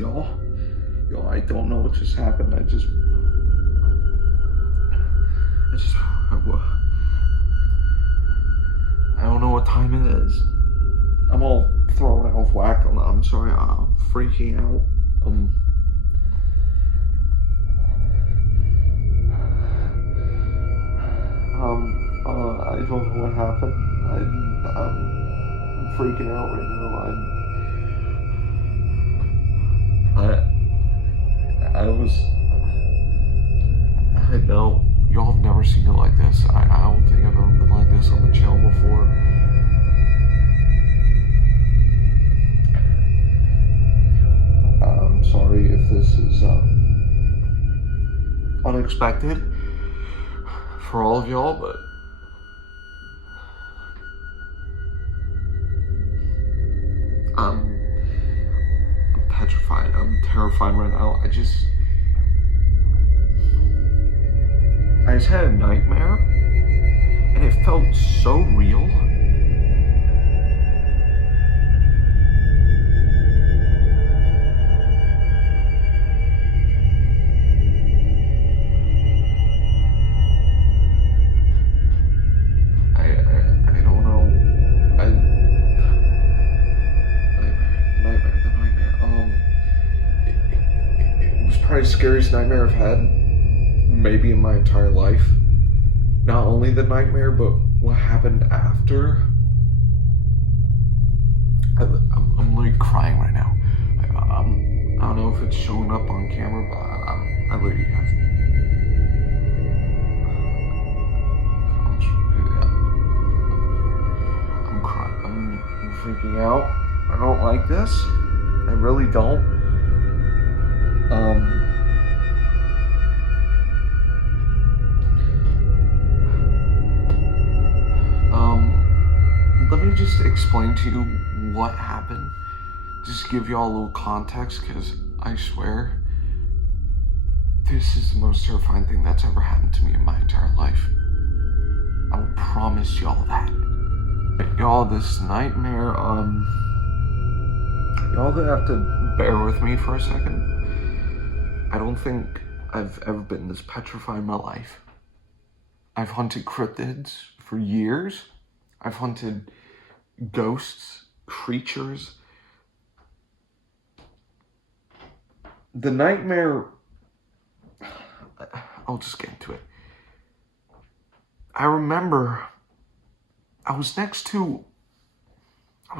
Y'all, I don't know what just happened. I don't know what time it is. I'm all thrown out of whack. I'm sorry, I'm freaking out. I don't know what happened. I'm freaking out right now. I know, y'all have never seen it like this. I don't think I've ever been like this on the channel before. I'm sorry if this is unexpected for all of y'all, but I'm petrified. I'm terrified right now. I just had a nightmare, and it felt so real. I don't know. The nightmare. It was probably the scariest nightmare I've had maybe in my entire life. Not only the nightmare, but what happened after. I'm literally crying right now. I don't know if it's showing up on camera, but I literally have. I'm crying. I'm freaking out. I don't like this. I really don't. Let me just explain to you what happened. Just give y'all a little context, because I swear, this is the most terrifying thing that's ever happened to me in my entire life. I will promise y'all that. Y'all, this nightmare, y'all gonna have to bear with me for a second. I don't think I've ever been this petrified in my life. I've hunted cryptids for years. I've hunted ghosts, creatures. The nightmare, I'll just get into it. I remember I was next to a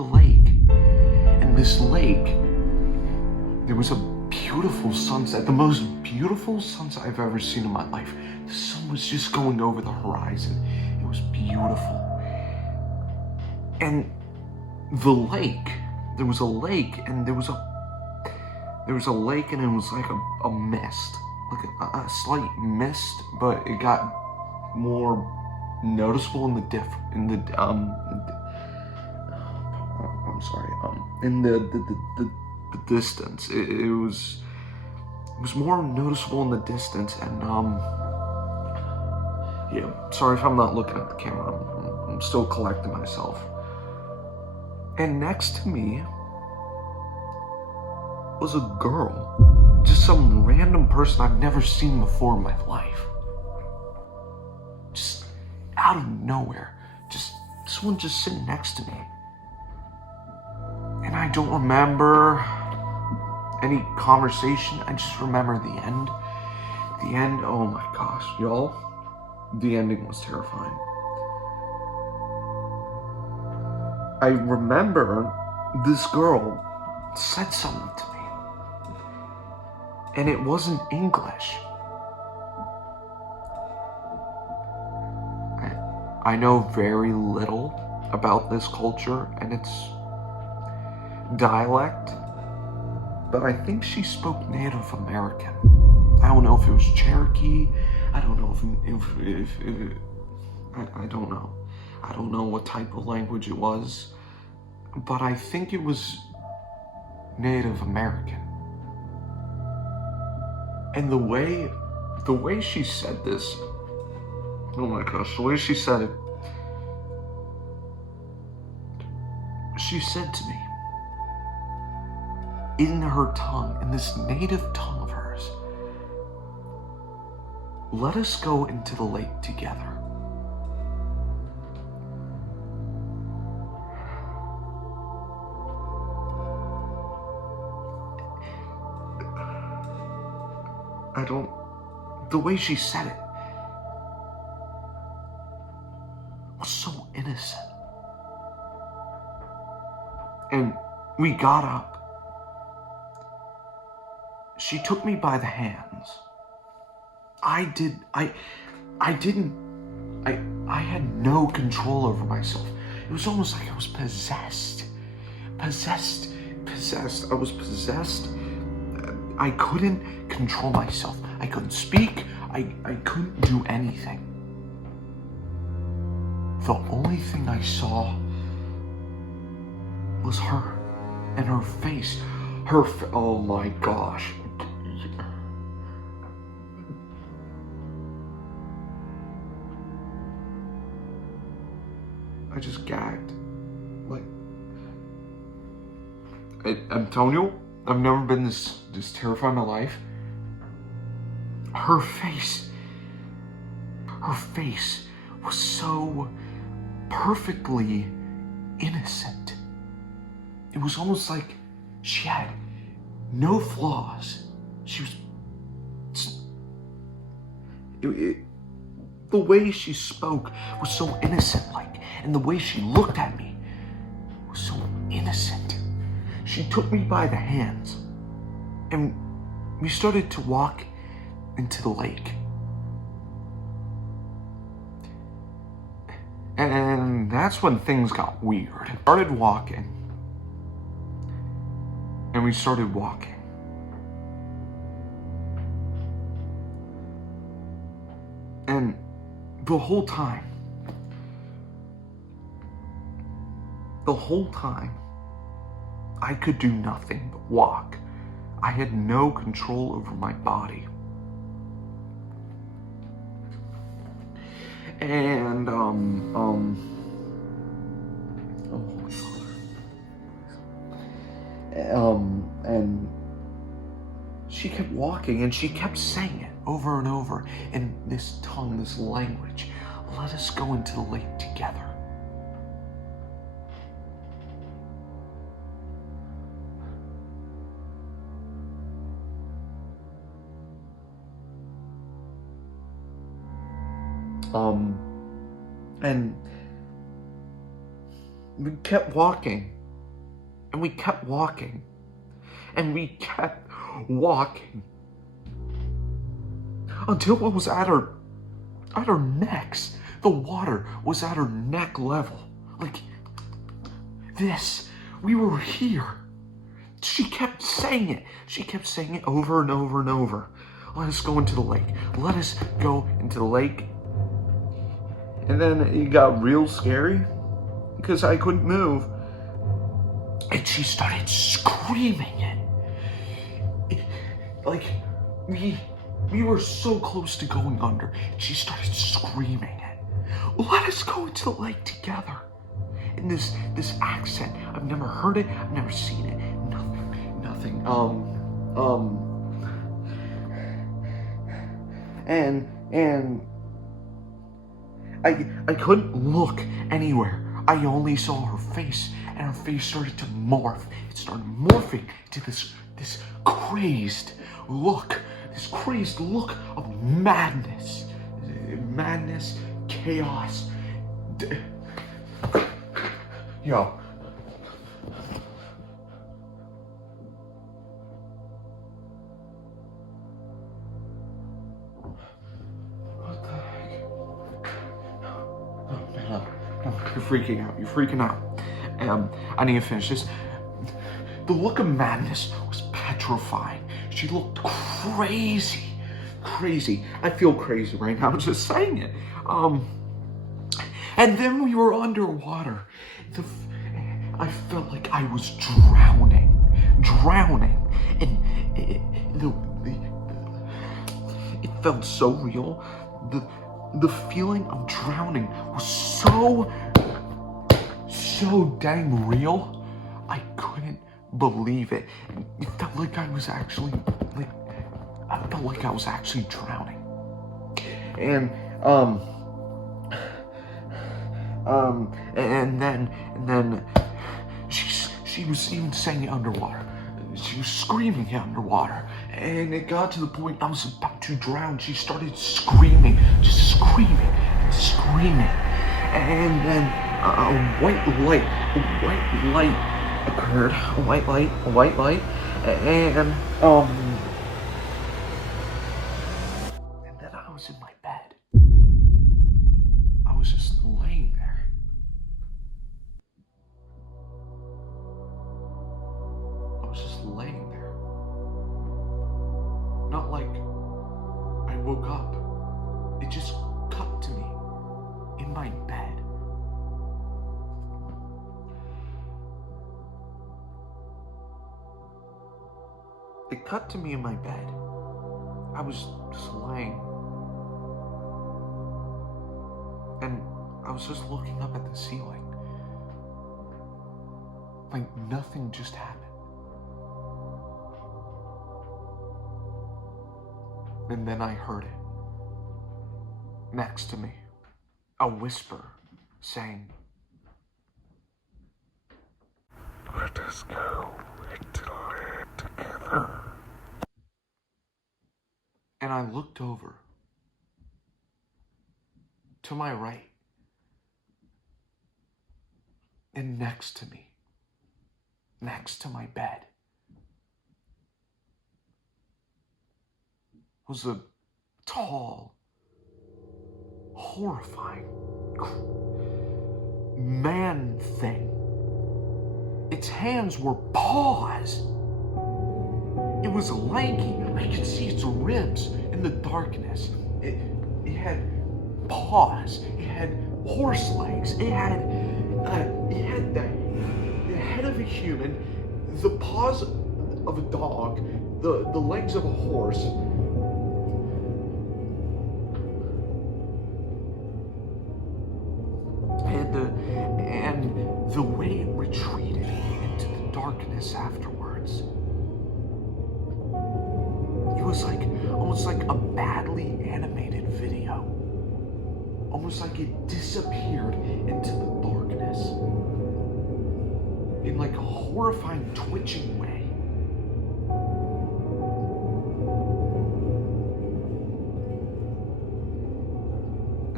lake, and this lake, there was a beautiful sunset, the most beautiful sunset I've ever seen in my life. The sun was just going over the horizon. It was beautiful. And the lake, there was a lake, and it was like a mist, like a slight mist, but it got more noticeable in the distance. It was more noticeable in the distance, and yeah, sorry if I'm not looking at the camera. I'm still collecting myself. And next to me was a girl, just some random person I've never seen before in my life. Just out of nowhere, just someone just sitting next to me. And I don't remember any conversation. I just remember the end. The end, oh my gosh, y'all. The ending was terrifying. I remember this girl said something to me, and it wasn't English. I know very little about this culture and its dialect, but I think she spoke Native American. I don't know if it was Cherokee. I don't know if I don't know. I don't know what type of language it was, but I think it was Native American. And the way she said this, oh my gosh, the way she said it, she said to me, in her tongue, in this native tongue of hers, let us go into the lake together. The way she said it was so innocent. And we got up. She took me by the hands. I had no control over myself. It was almost like I was possessed. Possessed. I was possessed. I couldn't control myself. I couldn't speak. I couldn't do anything. The only thing I saw was her and her face. Oh my gosh. I just gagged. Like, I'm telling you, I've never been this terrified in my life. Her face was so perfectly innocent. It was almost like she had no flaws. She was... the way she spoke was so innocent-like, and the way she looked at me was so innocent. She took me by the hands, and we started to walk into the lake. And that's when things got weird. We started walking, and we started walking. And the whole time, I could do nothing but walk. I had no control over my body. And, oh my God. And she kept walking, and she kept saying it over and over in this tongue, this language. Let us go into the lake together. And we kept walking, and we kept walking, and we kept walking until it was at our necks. The water was at her neck level. Like this. We were here. She kept saying it. She kept saying it over and over and over. Let us go into the lake. Let us go into the lake. And then it got real scary because I couldn't move. And she started screaming it. Like, we were so close to going under. She started screaming it. Let us go into the lake together. In this accent. I've never heard it. I've never seen it. Nothing. And I couldn't look anywhere. I only saw her face, and her face started to morph. It started morphing to this crazed look of madness, chaos. Yo. You're freaking out. I need to finish this. The look of madness was petrifying. She looked crazy. I feel crazy right now just saying it. And then we were underwater. I felt like I was drowning. And it felt so real. The feeling of drowning was so dang real. I couldn't believe it. It felt like I was actually, I felt like I was actually drowning. And, and then she was even saying it underwater. She was screaming it underwater. And it got to the point I was about to drown. She started screaming, just screaming and screaming. And then a white light occurred. A white light. And then I was in my bed. I was just laying there. I was just laying there. Not like I woke up. It just cut to me in my bed. It cut to me in my bed. I was just lying. And I was just looking up at the ceiling. Like nothing just happened. And then I heard it. Next to me. A whisper saying, "Let us go into it together." And I looked over to my right, and next to me, next to my bed, was a tall, horrifying man thing. Its hands were paws. It was lanky. I could see its ribs in the darkness. It had paws. It had horse legs. It had the head of a human, the paws of a dog, the legs of a horse. And the way it retreated into the darkness afterwards. It was like, almost like a badly animated video. Almost like it disappeared into the darkness. In like a horrifying, twitching way.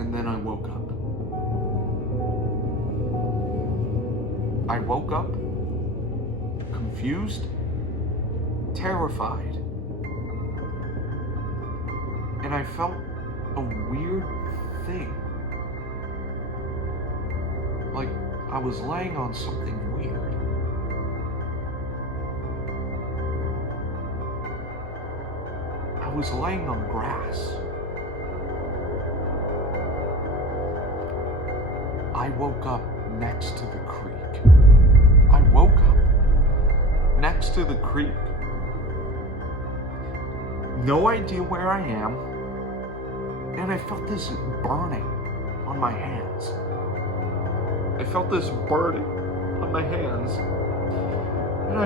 And then I woke up. I woke up confused, terrified, and I felt a weird thing. Like I was laying on something weird. I was laying on grass. I woke up next to the creek. I woke up next to the creek. No idea where I am. And I felt this burning on my hands. I felt this burning on my hands. And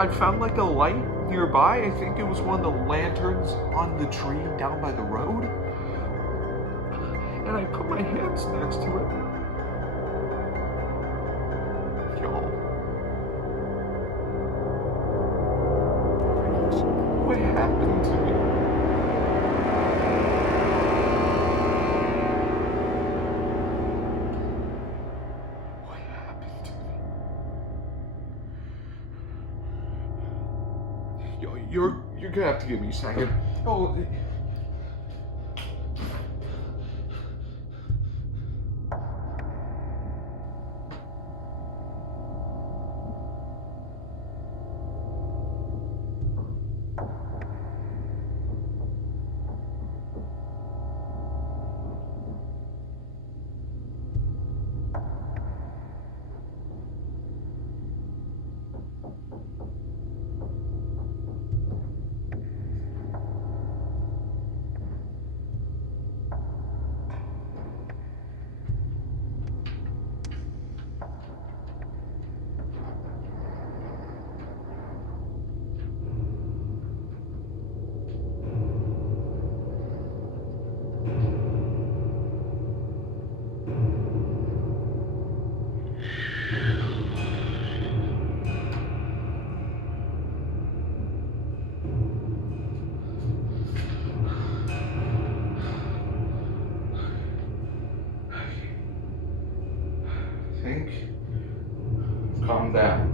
I found like a light nearby. I think it was one of the lanterns on the tree down by the road. And I put my hands next to it. Y'all. What happened to me? What happened to me? Yo, you're gonna have to give me a second. Oh. think. Calm down.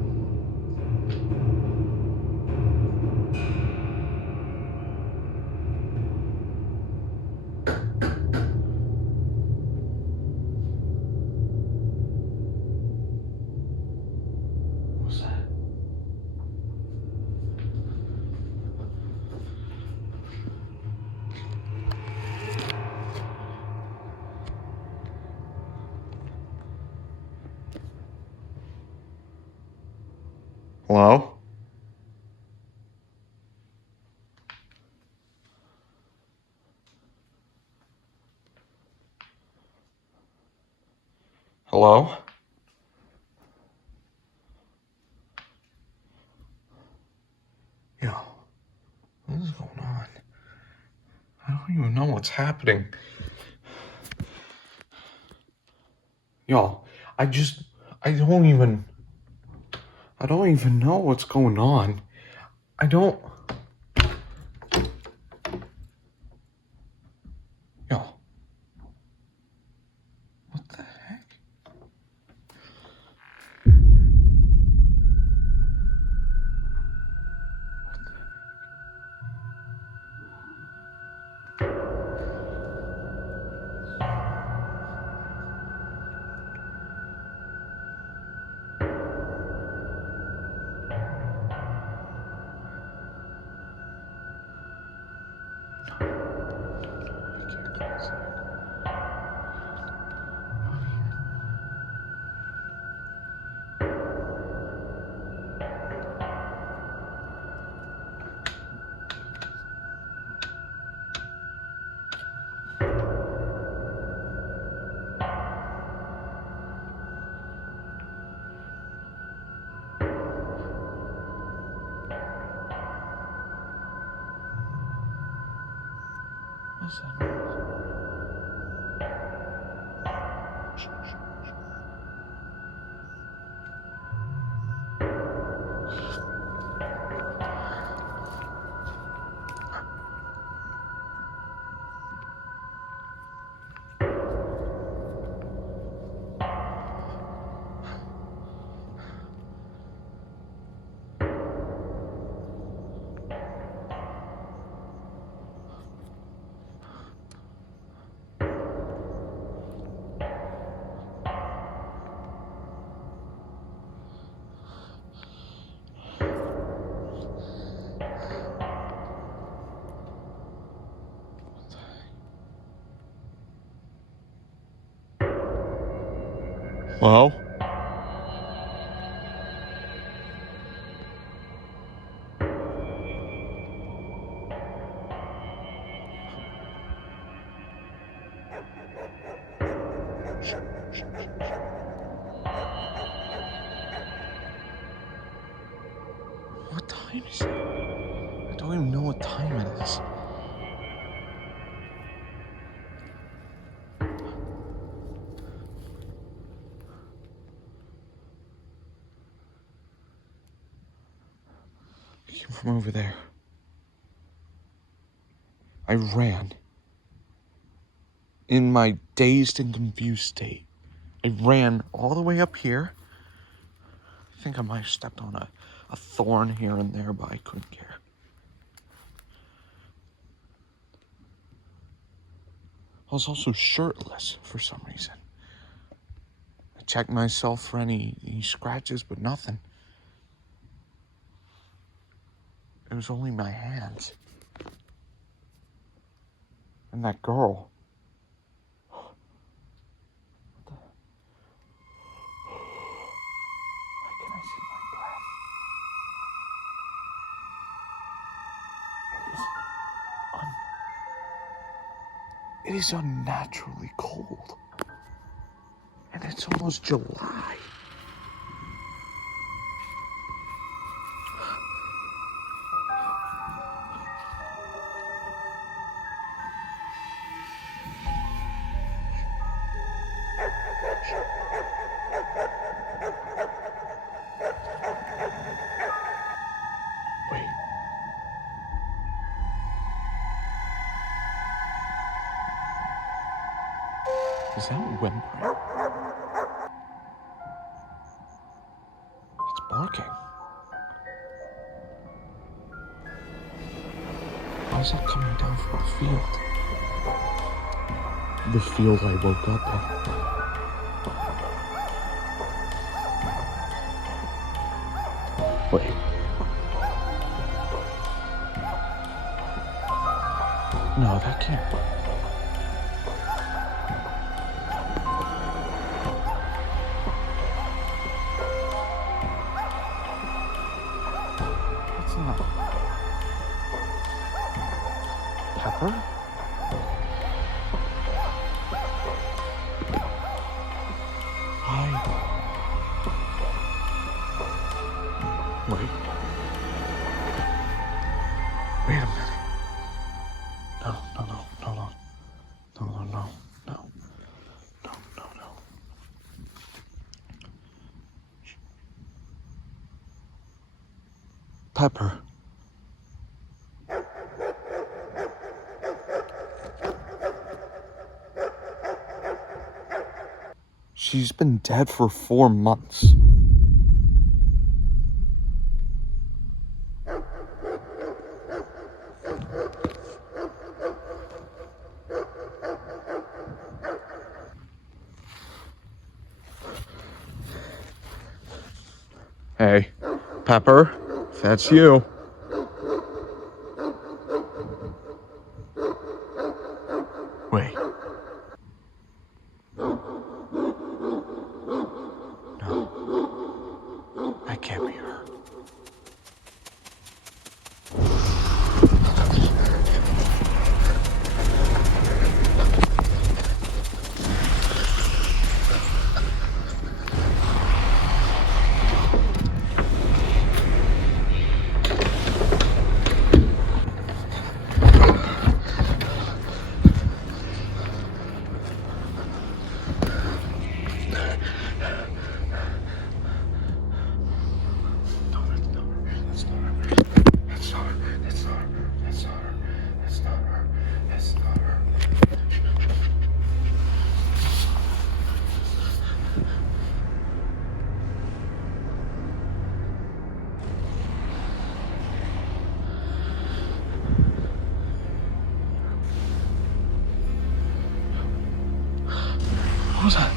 What's that? Hello? Hello? Yo, what is going on? I don't even know what's happening. Yo, I don't even know what's going on. I don't. Yo. What the heck? What's that noise? Hello? What time is it? I don't even know what time it is. It came from over there. I ran. In my dazed and confused state. I ran all the way up here. I think I might have stepped on a thorn here and there, but I couldn't care. I was also shirtless for some reason. I checked myself for any scratches, but nothing. It was only my hands. And that girl. What the? Why can't I see my breath? It is unnaturally cold. And it's almost July. Wait. Is that whimpering? looking. How's that coming down from the field? The field I woke up in. Wait. No, that can't be. That's not. Pepper? Hi. Wait. Wait a minute. No. Pepper. She's been dead for 4 months. Hey, Pepper, if that's you. Wait. No. That can't be her. What was that?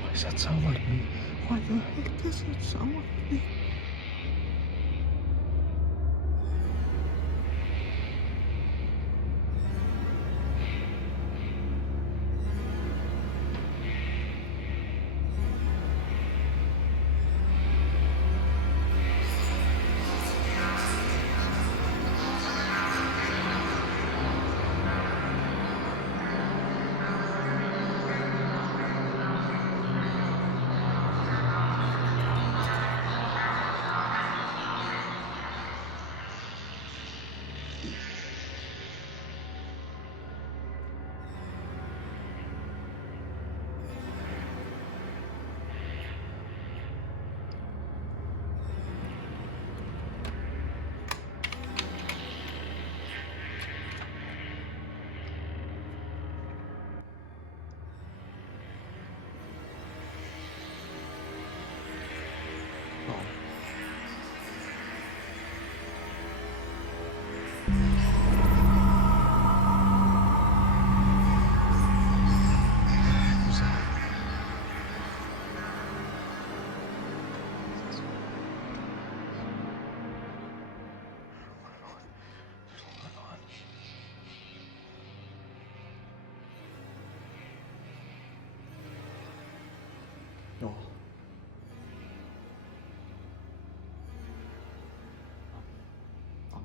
Why does that sound like me? Why the heck does it sound like me?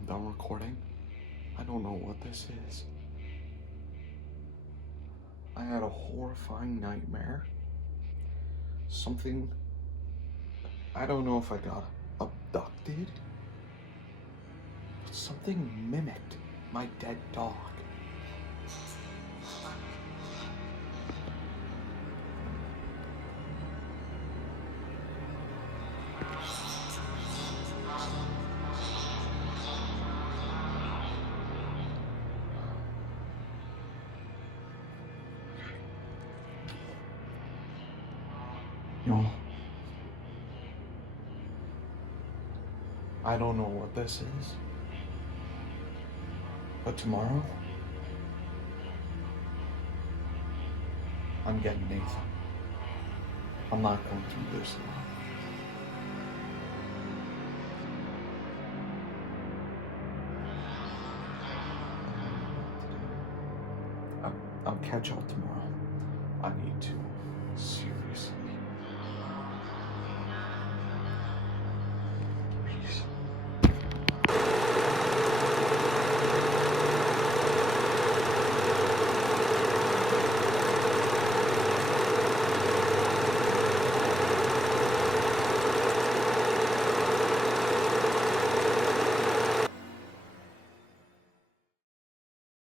done recording. I don't know what this is. I had a horrifying nightmare. Something, I don't know if I got abducted, but something mimicked my dead dog. No. I don't know what this is, but tomorrow, I'm getting Nathan. I'm not going through this alone. I'll catch up tomorrow. I need to seriously